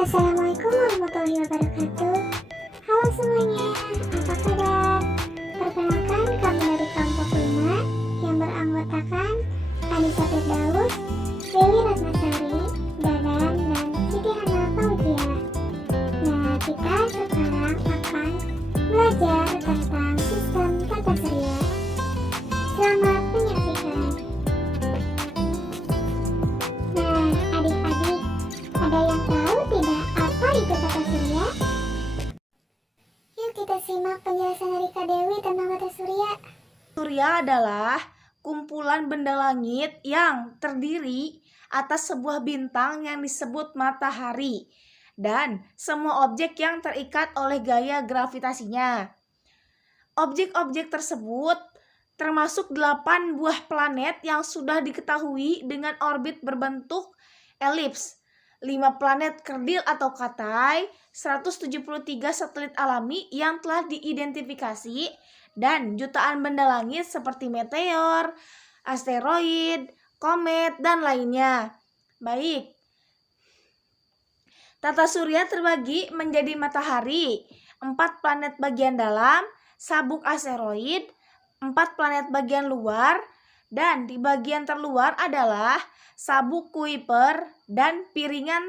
Assalamualaikum warahmatullahi wabarakatuh. Halo semuanya, apa kabar? Perkenalkan, kami dari kelompok 5 yang beranggotakan Anissa Firdaus, Dewi Ratnasari, Dadan, dan Siti Hana Fauzia. Nah, kita sekarang akan belajar tentang sistem tata surya. Selamat menyaksikan. Nah, adik-adik, ada yang tahu tidak apa itu tata surya? Yuk kita simak penjelasan dari Kak Dewi tentang tata surya. Surya adalah kumpulan benda langit yang terdiri atas sebuah bintang yang disebut matahari dan semua objek yang terikat oleh gaya gravitasinya. Objek-objek tersebut termasuk 8 buah planet yang sudah diketahui dengan orbit berbentuk elips, 5 planet kerdil atau katai, 173 satelit alami yang telah diidentifikasi, dan jutaan benda langit seperti meteor, asteroid, komet, dan lainnya. Baik, tata surya terbagi menjadi matahari, 4 planet bagian dalam, sabuk asteroid, 4 planet bagian luar, dan di bagian terluar adalah sabuk Kuiper dan piringan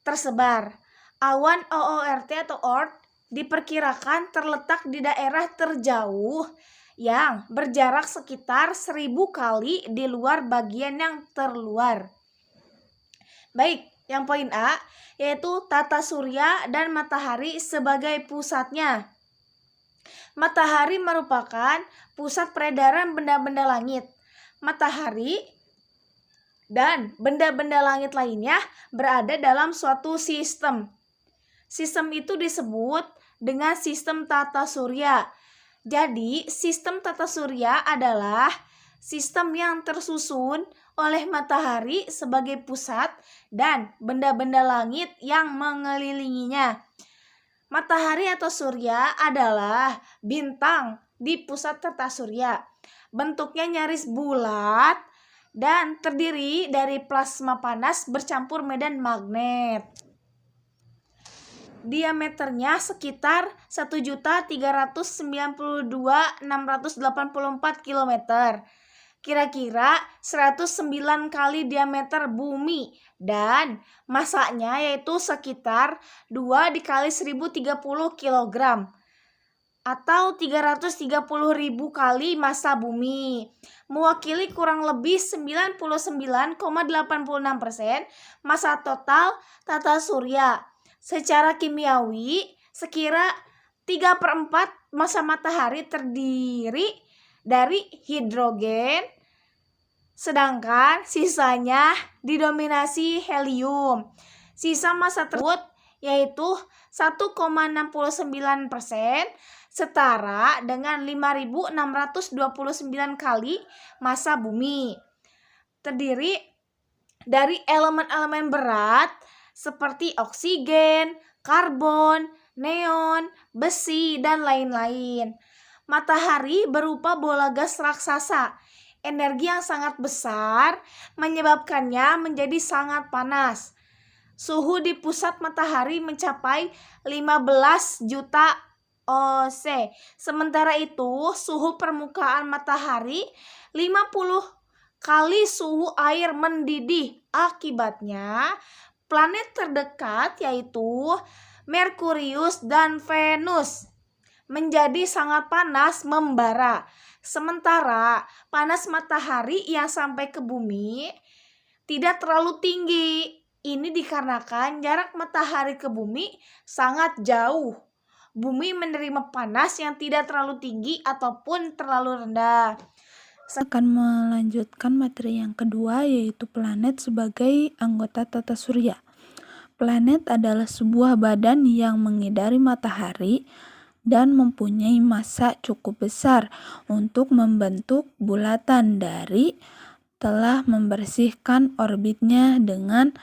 tersebar. Awan OORT atau Oort diperkirakan terletak di daerah terjauh yang berjarak sekitar 1000 kali di luar bagian yang terluar. Baik, yang poin A yaitu tata surya dan matahari sebagai pusatnya. Matahari merupakan pusat peredaran benda-benda langit. Matahari dan benda-benda langit lainnya berada dalam suatu sistem. Sistem itu disebut dengan sistem tata surya. Jadi, sistem tata surya adalah sistem yang tersusun oleh matahari sebagai pusat dan benda-benda langit yang mengelilinginya. Matahari atau surya adalah bintang di pusat tata surya. Bentuknya nyaris bulat dan terdiri dari plasma panas bercampur medan magnet. Diameternya sekitar 1.392.684 km. Kira-kira 109 kali diameter bumi dan masanya yaitu sekitar 2 dikali 1030 kg atau 330.000 kali massa bumi, mewakili kurang lebih 99,86% massa total tata surya. Secara kimiawi, sekira 3/4 massa matahari terdiri dari hidrogen, sedangkan sisanya didominasi helium. Sisa massa tersebut yaitu 1,69%, setara dengan 5.629 kali massa bumi. Terdiri dari elemen-elemen berat seperti oksigen, karbon, neon, besi, dan lain-lain. Matahari berupa bola gas raksasa. Energi yang sangat besar menyebabkannya menjadi sangat panas. Suhu di pusat matahari mencapai 15 juta OC. Sementara itu, suhu permukaan matahari 50 kali suhu air mendidih. Akibatnya, planet terdekat yaitu Merkurius dan Venus menjadi sangat panas membara. Sementara panas matahari yang sampai ke bumi tidak terlalu tinggi. Ini dikarenakan jarak matahari ke bumi sangat jauh. Bumi menerima panas yang tidak terlalu tinggi ataupun terlalu rendah. Akan melanjutkan materi yang kedua, yaitu planet sebagai anggota tata surya. Planet adalah sebuah badan yang mengitari matahari dan mempunyai massa cukup besar untuk membentuk bulatan dari telah membersihkan orbitnya dengan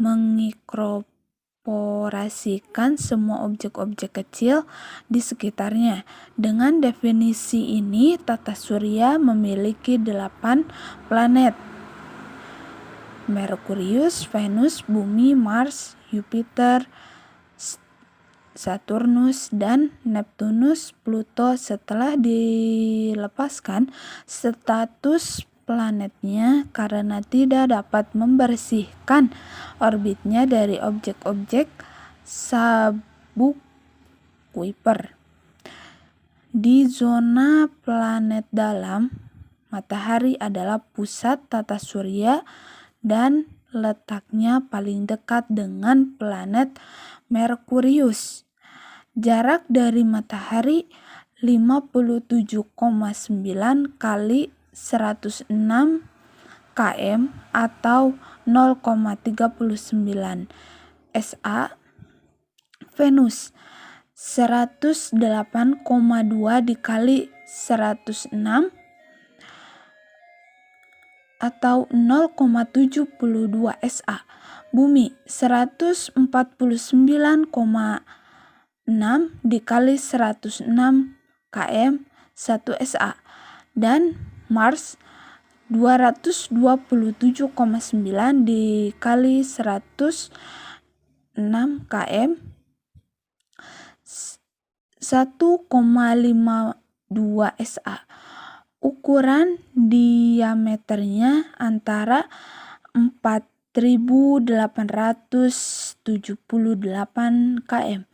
menginkorporasikan semua objek-objek kecil di sekitarnya. Dengan definisi ini, tata surya memiliki 8 planet. Merkurius, Venus, Bumi, Mars, Jupiter, Saturnus, dan Neptunus. Pluto setelah dilepaskan status planetnya karena tidak dapat membersihkan orbitnya dari objek-objek sabuk Kuiper. Di zona planet dalam, Matahari adalah pusat tata surya dan letaknya paling dekat dengan planet Merkurius. Jarak dari Matahari 57,9 kali 106 km atau 0,39 SA. Venus 108,2 dikali 106 atau 0,72 SA. Bumi 149,6 dikali 106 km 1 SA. Dan Mars 227,9 dikali 106 km 1,52 SA. Ukuran diameternya antara 4.878 km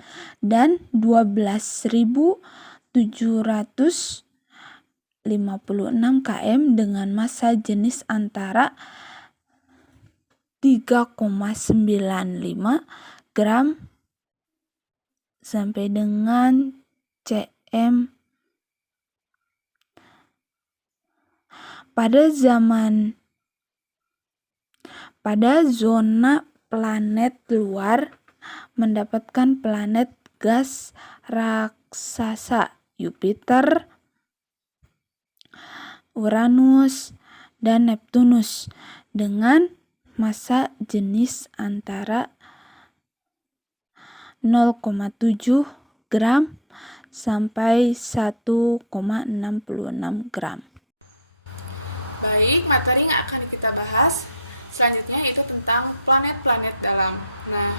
dan 12.756 km dengan massa jenis antara 3,95 gram sampai dengan cm. Pada zona planet luar mendapatkan planet gas raksasa Jupiter, Uranus, dan Neptunus dengan massa jenis antara 0,7 gram sampai 1,66 gram. Baik, materi yang akan kita bahas selanjutnya itu tentang planet-planet dalam. Nah,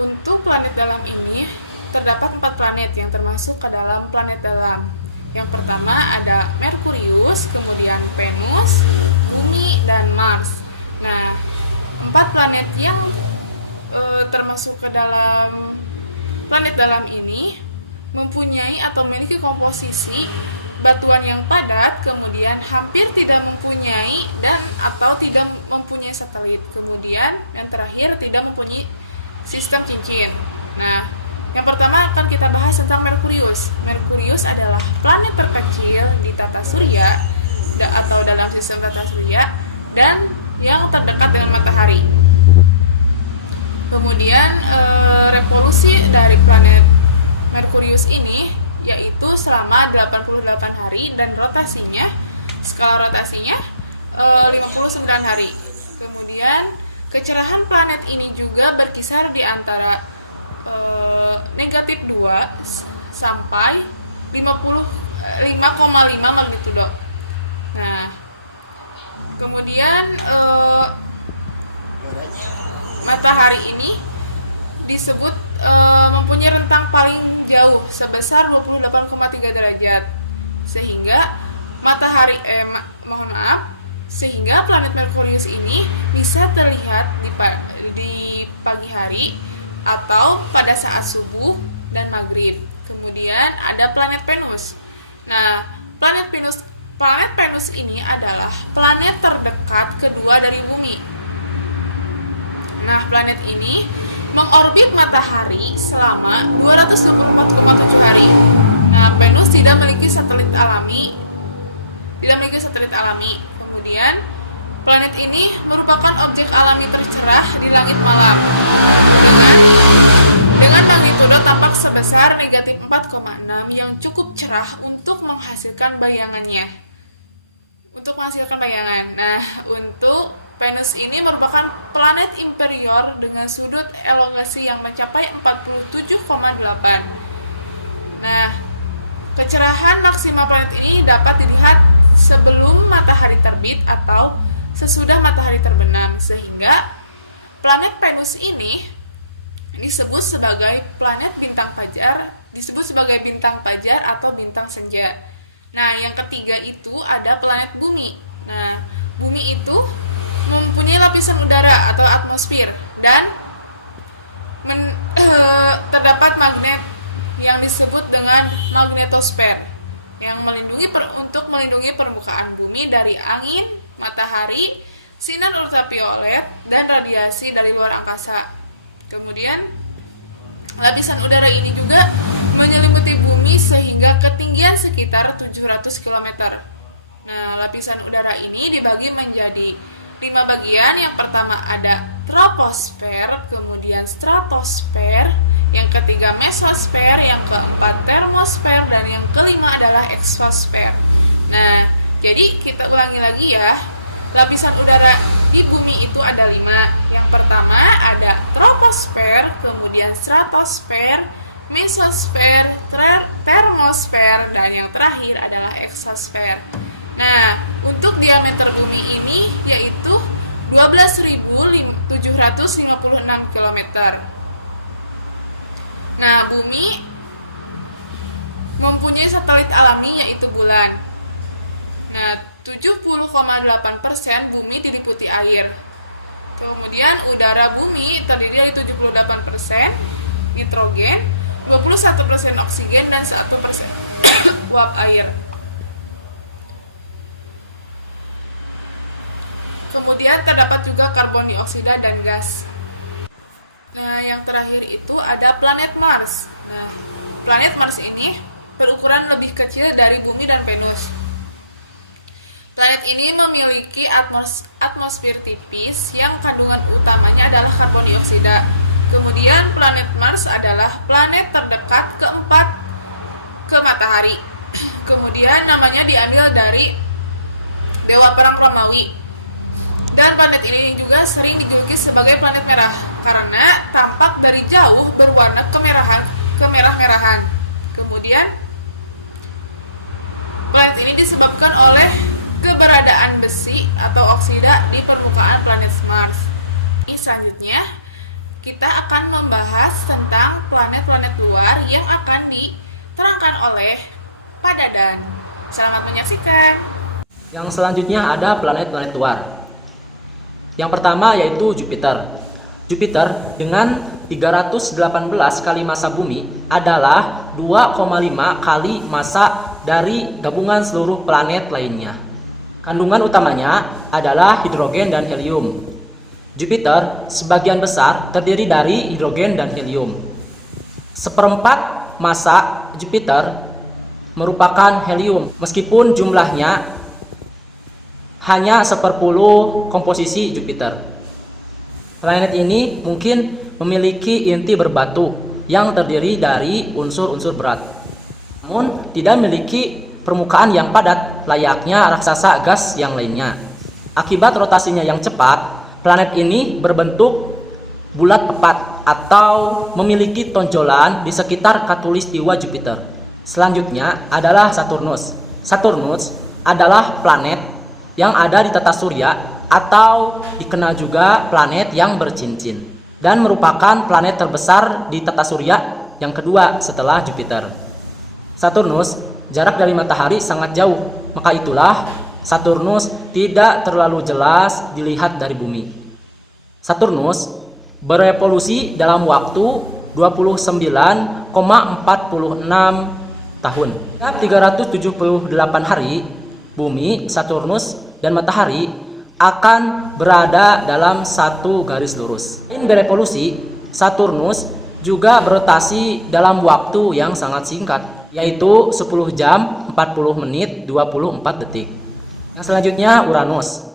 untuk planet dalam ini terdapat 4 planet yang termasuk ke dalam planet dalam. Yang pertama ada Merkurius, kemudian Venus, Bumi, dan Mars. Nah, 4 planet yang termasuk ke dalam planet dalam ini mempunyai atau memiliki komposisi batuan yang padat, kemudian hampir tidak mempunyai dan atau tidak mempunyai satelit, kemudian yang terakhir tidak mempunyai sistem cincin. Nah, yang pertama akan kita bahas tentang Merkurius. Merkurius adalah planet terkecil di tata surya atau dalam sistem tata surya dan yang terdekat dengan matahari. Kemudian revolusi dari planet Merkurius ini yaitu selama 88 hari dan skala rotasinya 59 hari. Kemudian kecerahan planet ini juga berkisar di antara negatif 2 sampai 5,5 magnitudo. Nah, kemudian matahari ini disebut mempunyai rentang paling jauh sebesar 28,3 derajat, sehingga sehingga planet Merkurius ini bisa terlihat di pagi hari atau pada saat subuh dan maghrib. Kemudian ada planet Venus. Nah, planet Venus ini adalah planet terdekat kedua dari Bumi. Nah, planet ini mengorbit matahari selama 224,7 hari. Nah, Venus tidak memiliki satelit alami. Kemudian, planet ini merupakan objek alami tercerah di langit malam dengan magnitudo tampak sebesar negatif 4,6 yang cukup cerah untuk menghasilkan bayangan. Nah, untuk Venus ini merupakan planet inferior dengan sudut elongasi yang mencapai 47,8. Nah, kecerahan maksimal planet ini dapat dilihat sebelum matahari terbit atau sesudah matahari terbenam, sehingga planet Venus ini disebut sebagai planet bintang fajar, disebut sebagai bintang fajar atau bintang senja. Nah, yang ketiga itu ada planet Bumi. Nah, Bumi itu mempunyai lapisan udara atau atmosfer dan terdapat magnet yang disebut dengan magnetosfer yang untuk melindungi permukaan bumi dari angin, matahari, sinar ultraviolet, dan radiasi dari luar angkasa. Kemudian lapisan udara ini juga menyelimuti bumi sehingga ketinggian sekitar 700 km. Nah, lapisan udara ini dibagi menjadi 5 bagian. Yang pertama ada troposfer, kemudian stratosfer, yang ketiga mesosfer, yang keempat termosfer, dan yang kelima adalah eksosfer. Nah, jadi kita ulangi lagi ya. Lapisan udara di bumi itu ada 5. Yang pertama ada troposfer, kemudian stratosfer, mesosfer, termosfer, dan yang terakhir adalah eksosfer. Nah, untuk diameter bumi ini yaitu 12.756 km. Nah, bumi mempunyai satelit alami yaitu bulan. Nah, 70,8% bumi diliputi air. Kemudian udara bumi terdiri dari 78% nitrogen, 21% oksigen, dan 1% uap air. Kemudian terdapat juga karbon dioksida dan gas. Nah, yang terakhir itu ada planet Mars. Nah, planet Mars ini berukuran lebih kecil dari Bumi dan Venus. Planet ini memiliki atmosfer tipis yang kandungan utamanya adalah karbon dioksida. Kemudian planet Mars adalah planet terdekat keempat ke matahari. Kemudian namanya diambil dari dewa perang Romawi. Dan planet ini juga sering dijuluki sebagai planet merah karena tampak dari jauh berwarna kemerah-merahan. Kemudian planet ini disebabkan oleh keberadaan besi atau oksida di permukaan planet Mars. Selanjutnya, kita akan membahas tentang planet-planet luar yang akan diterangkan oleh Pak Dadan. Selamat menyaksikan. Yang selanjutnya ada planet-planet luar. Yang pertama yaitu Jupiter. Jupiter dengan 318 kali massa bumi adalah 2,5 kali massa dari gabungan seluruh planet lainnya. Kandungan utamanya adalah hidrogen dan helium. Jupiter sebagian besar terdiri dari hidrogen dan helium. Seperempat massa Jupiter merupakan helium, meskipun jumlahnya hanya 1/10 komposisi Jupiter. Planet ini mungkin memiliki inti berbatu yang terdiri dari unsur-unsur berat, namun tidak memiliki permukaan yang padat layaknya raksasa gas yang lainnya. Akibat rotasinya yang cepat, planet ini berbentuk bulat pepat atau memiliki tonjolan di sekitar khatulistiwa Jupiter. Selanjutnya adalah Saturnus. Saturnus adalah planet yang ada di tata surya atau dikenal juga planet yang bercincin dan merupakan planet terbesar di tata surya yang kedua setelah Jupiter. Saturnus jarak dari matahari sangat jauh, maka itulah Saturnus tidak terlalu jelas dilihat dari bumi. Saturnus berevolusi dalam waktu 29,46 tahun. Setiap 378 hari, bumi, Saturnus, dan matahari akan berada dalam satu garis lurus. Selain berevolusi, Saturnus juga berotasi dalam waktu yang sangat singkat, yaitu 10 jam 40 menit 24 detik. Yang selanjutnya Uranus.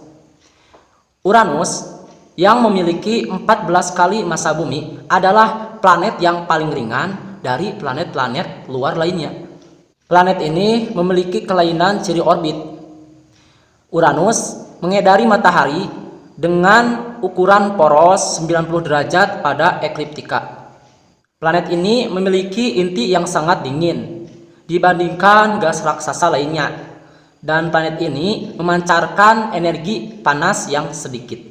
Uranus yang memiliki 14 kali massa bumi adalah planet yang paling ringan dari planet-planet luar lainnya. Planet ini memiliki kelainan ciri orbit. Uranus mengedari matahari dengan ukuran poros 90 derajat pada ekliptika. Planet ini memiliki inti yang sangat dingin dibandingkan gas raksasa lainnya. Dan planet ini memancarkan energi panas yang sedikit.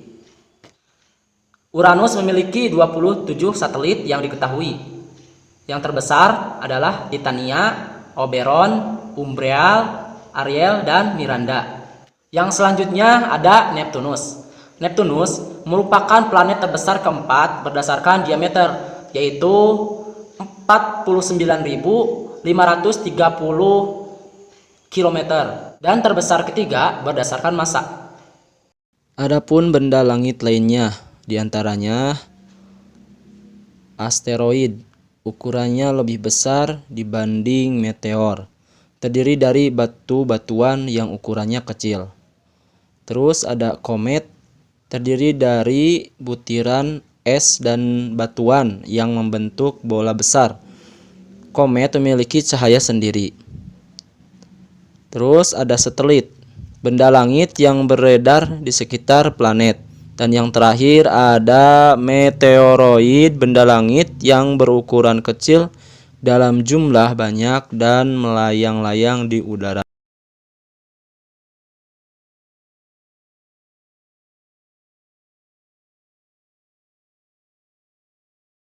Uranus memiliki 27 satelit yang diketahui. Yang terbesar adalah Titania, Oberon, Umbriel, Ariel, dan Miranda. Yang selanjutnya ada Neptunus. Neptunus merupakan planet terbesar keempat berdasarkan diameter, yaitu 49.530 km, dan terbesar ketiga berdasarkan massa. Adapun benda langit lainnya, diantaranya asteroid, ukurannya lebih besar dibanding meteor, terdiri dari batu-batuan yang ukurannya kecil. Terus ada komet, terdiri dari butiran es dan batuan yang membentuk bola besar. Komet memiliki cahaya sendiri. Terus ada satelit, benda langit yang beredar di sekitar planet. Dan yang terakhir ada meteoroid, benda langit yang berukuran kecil dalam jumlah banyak dan melayang-layang di udara.